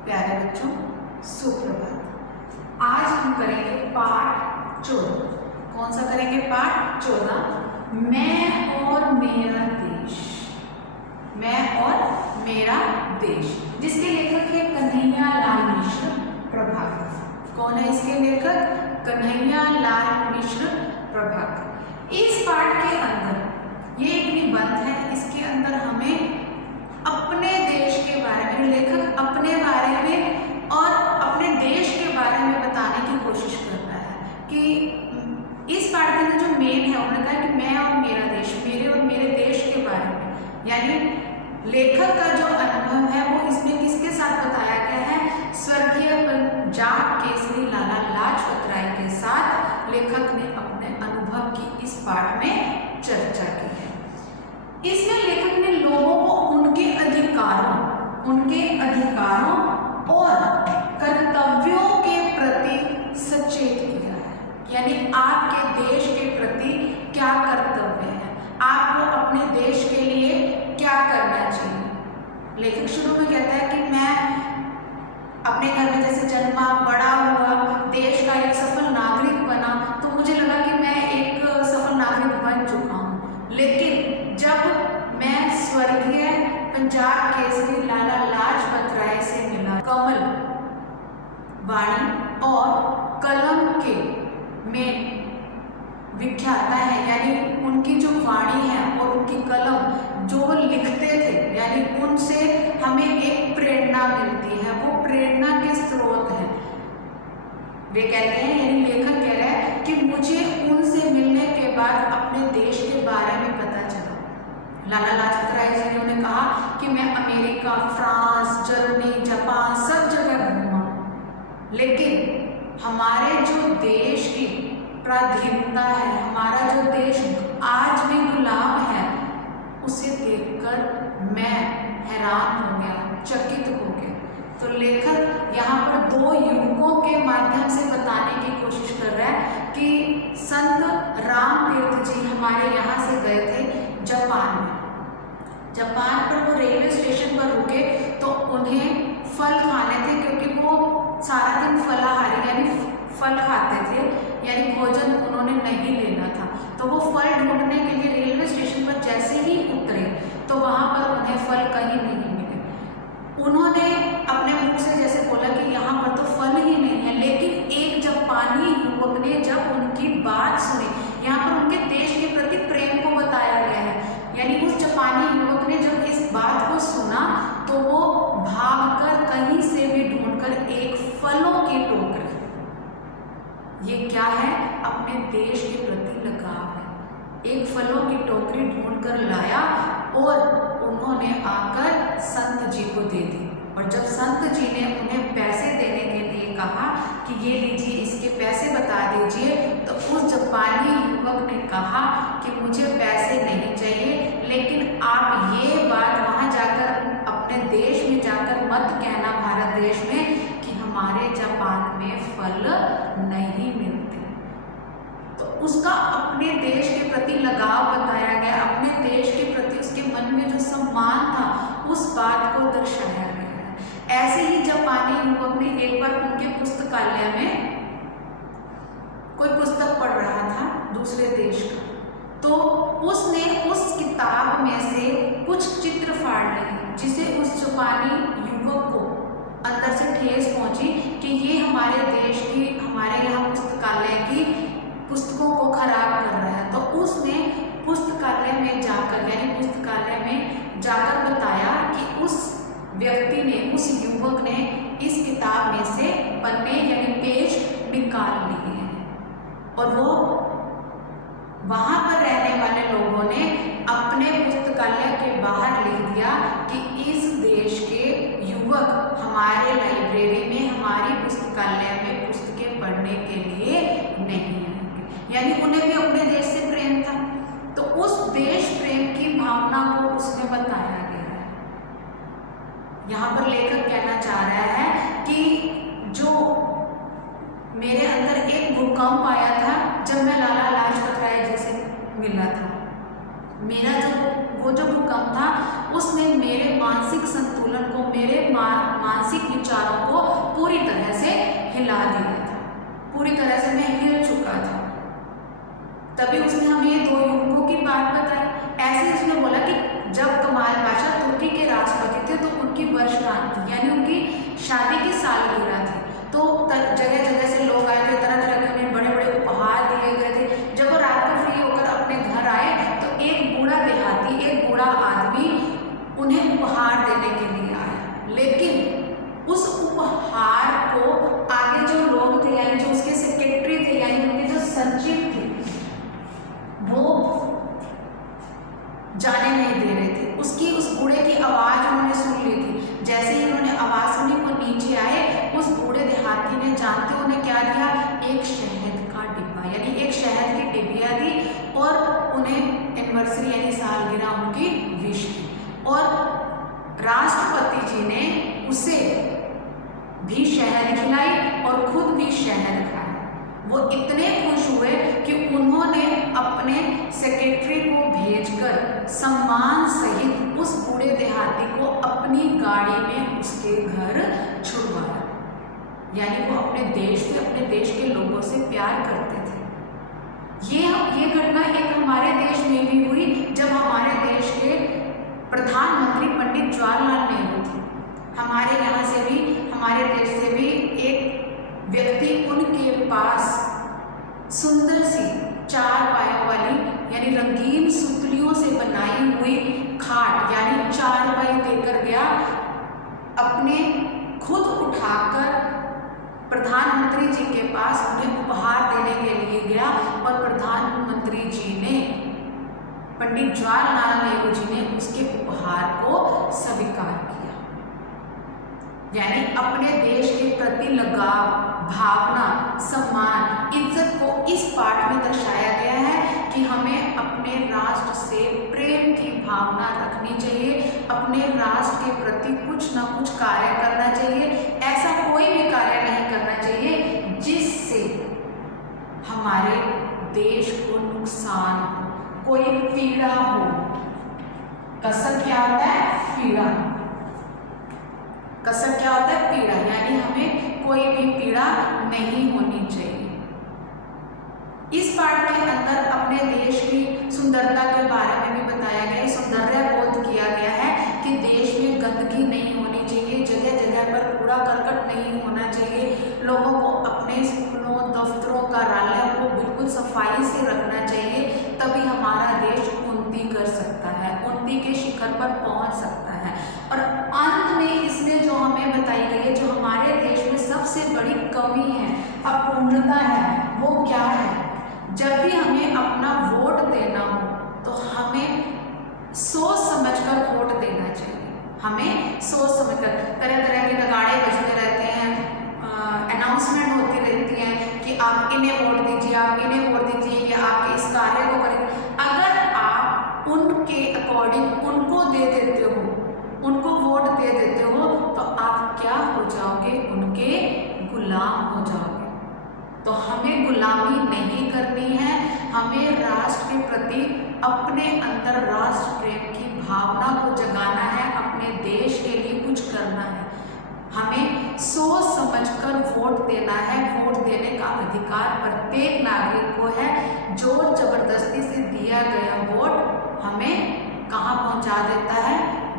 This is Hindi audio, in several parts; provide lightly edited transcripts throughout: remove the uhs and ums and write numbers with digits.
प्यारे बच्चों, सुप्रभात। आज हम करेंगे पाठ 14। कौन सा करेंगे? पाठ 14, मैं और मेरा देश। मैं और मेरा देश, जिसके लेखक है कन्हैया लाल मिश्र प्रभाकर। कौन है इसके लेखक? कन्हैया लाल मिश्र प्रभाकर। इस पाठ के अंदर ये एक निबंध है। इसके अंदर हमें अपने देश के बारे में, लेखक अपने बारे में और अपने देश के बारे में बताने की कोशिश कर रहा है कि इस पाठ के अंदर जो मेन है, उन्होंने कहा कि मैं और मेरा देश, मेरे और मेरे देश के बारे में। यानी लेखक का जो अनुभव है वो इसमें किसके साथ बताया गया है? स्वर्गीय पंजाब केसरी लाला लाजपत राय के साथ लेखक ने अपने अनुभव की इस पाठ में चर्चा की है। इसमें लेखक ने लोगों को उनके अधिकारों और कर्तव्यों के प्रति सचेत किया है। यानी आपके देश के प्रति क्या कर्तव्य है, आपको अपने देश के लिए क्या करना चाहिए। लेखक शुरू में कहता है कि मैं अपने घर में जैसे जन्मा, बड़ा हुआ, देश का एक सफल नागरिक बना, तो मुझे लगा कि मैं एक सफल नागरिक बन चुका हूँ। लेकिन जब मैं स्वर्गीय पंजाब केसरी लाला लाजपत राय से मिला, कमल वाणी और कलम के में विख्याता है। यानी उनकी जो वाणी है और उनकी कलम जो वो लिखते थे, यानी उनसे हमें एक प्रेरणा मिलती है, वो प्रेरणा के स्रोत है। वे कहते हैं, यानी लेखक कह रहा है कि मुझे उनसे मिलने के बाद अपने देश के बारे में पता चला। लाला लाजपत राय जी ने उन्हें कहा कि मैं अमेरिका, फ्रांस, जर्मनी, जापान सब जगह घूमा, लेकिन हमारे जो देश की पराधीनता है, हमारा जो देश आज भी गुलाम है, उसे देखकर मैं हैरान हो गया, चकित हो गया। तो लेखक यहाँ पर दो युवकों के माध्यम से बताने की कोशिश कर रहा है कि संत राम तीर्थ जी हमारे यहाँ से गए थे जापान में। जापान पर वो रेलवे स्टेशन पर रुके तो उन्हें फल खाने थे, क्योंकि वो सारा दिन फलाहारी यानी फल खाते थे, यानी भोजन उन्होंने नहीं लेना था। तो वो फल ढूंढने के लिए रेलवे स्टेशन पर जैसे ही उतरे तो वहाँ पर उन्हें फल कहीं नहीं मिले। उन्होंने अपने मुख से जैसे बोला कि यहाँ पर तो फल ही नहीं है, लेकिन एक जापानी युवक ने जब उनकी बात सुनी, यहाँ पर उनके देश के प्रति प्रेम को बताया गया है, यानी उस जापानी युवक ने जब इस बात को सुना तो वो भागकर कहीं से भी ढूंढकर एक फलों की टोकरी, ये क्या है? अपने देश के प्रति लगाव है। एक फलों की टोकरी ढूंढकर लाया और उन्होंने आकर संत जी को दे दी। और जब संत जी ने उन्हें पैसे देने के लिए कहा कि ये लीजिए, इसके पैसे बता दीजिए, तो उस जापानी युवक ने कहा कि मुझे पैसे नहीं चाहिए, लेकिन आप ये बात वहाँ जाकर, अपने देश में जाकर मत कहना, भारत देश में, कि हमारे जापान में फल नहीं मिलते। तो उसका अपने देश के प्रति लगाव बताया गया, अपने देश के प्रति उसके मन में जो सम्मान था उस बात को दर्शाया गया है। ऐसे ही जापानी युवक ने एक बार उनके पुस्तकालय में कोई पुस्तक पढ़ रहा था दूसरे देश का, तो उसने उस किताब में से कुछ चित्र फाड़ लिए, जिसे उस जापानी युवक को अंदर से ठेस पहुंची कि ये हमारे देश की, हमारे यहाँ पुस्तकालय की पुस्तकों को खराब कर रहा है। तो उसने पुस्तकालय में जाकर, यानी पुस्तकालय में जाकर बताया कि उस व्यक्ति ने, उस युवक ने इस किताब में से पन्ने यानी पेज निकाल लिए हैं, और वो वहाँ पर रहने वाले लोगों ने अपने पुस्तकालय के बाहर लिख दिया कि इस देश के युवक हमारे लाइब्रेरी में, हमारी पुस्तकालय में पुस्तकें पढ़ने के लिए नहीं आएंगे। यानी उन्हें भी अपने देश से प्रेम था, तो उस देश प्रेम की भावना को उसमें बताया गया है। यहाँ पर लेखक कहना चाह रहा है कि जो मेरे अंदर एक भूकंप आया था जब मैं लाला लाजपत राय जी से मिला था, मेरा वो जो भूकंप था उसने मेरे मानसिक संतुलन को, मेरे मानसिक विचारों को पूरी तरह से हिला दिया था, पूरी तरह से मैं हिल चुका था। तभी उसने हमें ये 2 युवकों की बात बताई। ऐसे ही उसने बोला कि जब कमाल पाशा तुर्की के राष्ट्रपति थे तो उनकी वर्षगांठ थी, यानी उनकी शादी की सालगिरह थी। तो जगह जगह से लोग आए थे, तरह तरह के उन्हें बड़े बड़े उपहार दिए गए थे। जब वो रात को फ्री होकर अपने घर आए तो एक बूढ़ा देहाती, एक बूढ़ा आदमी उन्हें उपहार देने के लिए आया, लेकिन उस उपहार को आगे जो लोग थे, यानी जो उसके सेक्रेटरी थे, यानी उनके जो सचिव थे, वो जाने नहीं दे रहे थे। उस बूढ़े की आवाज़ उन्होंने सुन ली थी। जैसे ही उन्होंने आवाज़ सुनी वो नीचे आए, उस बूढ़े देहाती ने जानते उन्हें क्या दिया, एक शहद का डिब्बा, यानी एक शहद की डिबिया दी और उन्हें एनिवर्सरी यानी सालगिरह उनकी विश की। और राष्ट्रपति जी ने उसे भी शहद खिलाई और खुद भी शहद खाया। वो इतने खुश हुए कि उन्होंने अपने सेक्रेटरी को भेजकर सम्मान सहित उस बूढ़े देहाती को अपनी गाड़ी में उसके घर छुड़वाया। यानी वो अपने देश से, अपने देश के लोगों से प्यार करते थे। ये घटना एक हमारे देश में भी हुई जब हमारे देश के प्रधानमंत्री पंडित जवाहरलाल नेहरू थे। हमारे यहाँ से भी, हमारे देश से भी एक व्यक्ति, उनके पास सुंदर सी 4 पायों वाली यानी रंगीन सुतलियों से बनाई हुई खाट यानी चारपाई देकर गया, अपने खुद उठाकर प्रधानमंत्री जी के पास उन्हें उपहार देने के लिए गया और प्रधानमंत्री जी ने, पंडित जवाहरलाल नेहरू जी ने उसके उपहार को स्वीकार किया। यानी अपने देश के प्रति लगाव, भावना, सम्मान, इज्जत को इस पाठ में दर्शाया गया है कि हमें अपने राष्ट्र से प्रेम की भावना रखनी चाहिए, अपने राष्ट्र के प्रति कुछ ना कुछ कार्य करना चाहिए। ऐसा कोई भी कार्य नहीं करना चाहिए जिससे हमारे देश को नुकसान हो, कोई पीड़ा हो। कसर क्या होता है? पीड़ा। कसर क्या होता है? पीड़ा। यानी हमें कोई भी पीड़ा नहीं होनी चाहिए। इस पाठ के अंदर अपने देश की सुंदरता के बारे में भी बताया गया है, सौंदर्य बोध किया गया है कि देश में गंदगी नहीं होनी चाहिए, जगह जगह पर कूड़ा करकट नहीं होना चाहिए, लोगों को अपने स्कूलों, दफ्तरों, कार्यालयों को बिल्कुल सफाई से रखना चाहिए, तभी हमारा देश उन्नति कर सकता है, उन्नति के शिखर पर पहुंच सकता है। और अंत में इसमें जो हमें बताई गई है, जो हमारे देश में सबसे बड़ी कमी है, अपूर्णता है, वो क्या है? जब भी हमें अपना वोट देना हो तो हमें सोच समझकर वोट देना चाहिए। हमें सोच समझकर, तरह तरह के नगाड़े बजते रहते हैं, अनाउंसमेंट होती रहती है कि आप इन्हें वोट दीजिए, आप इन्हें वोट दीजिए, या आपके इस कार्य को करेंगे। अगर आप उनके अकॉर्डिंग उनको दे देते हो, उनको वोट दे देते हो, तो आप क्या हो जाओगे? उनके गुलाम हो जाओगे। तो हमें गुलामी नहीं करनी है, हमें राष्ट्र के प्रति अपने अंदर राष्ट्र प्रेम की भावना को जगाना है, अपने देश के लिए कुछ करना है। हमें सोच समझकर वोट देना है। वोट देने का अधिकार प्रत्येक नागरिक को है। जोर जबरदस्ती से दिया गया वोट हमें कहाँ पहुँचा देता है?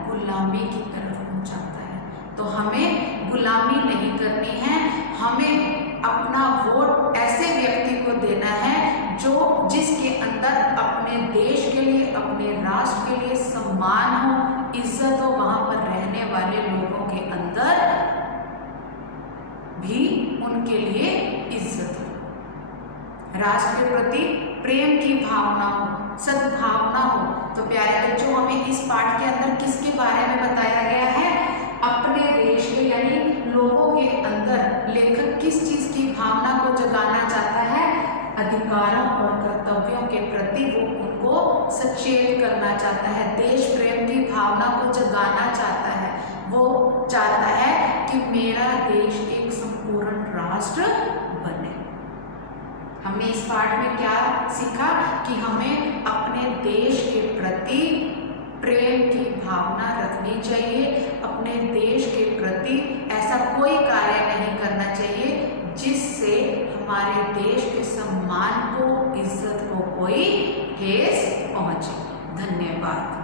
गुलामी की तरफ पहुँचाता है। तो हमें गुलामी नहीं करनी है, हमें अपना वोट ऐसे व्यक्ति को देना है जिसके अंदर अपने देश के लिए, अपने राष्ट्र के लिए सम्मान हो, इज्जत हो, वहाँ पर रहने वाले लोगों के अंदर भी उनके लिए इज्जत हो, राष्ट्र के प्रति प्रेम की भावना हो, सद्भावना हो। तो प्यारे बच्चों, हमें इस पाठ के अंदर किसके बारे में बताया गया है? अपने देश के यानी लोगों के अंदर लेखक किस चीज की भावना को जगाना चाहता है? अधिकारों और कर्तव्यों के प्रति वो उनको सचेत करना चाहता है, देश प्रेम की भावना को जगाना चाहता है। वो चाहता है कि मेरा देश एक संपूर्ण राष्ट्र बने। हमने इस पाठ में क्या सीखा कि हमें अपने देश के प्रति प्रेम की भावना रखनी चाहिए, अपने देश के प्रति ऐसा ऐसा कोई कार्य नहीं करना चाहिए जिससे हमारे देश के सम्मान को, इज्जत को कोई ठेस पहुंचे। धन्यवाद।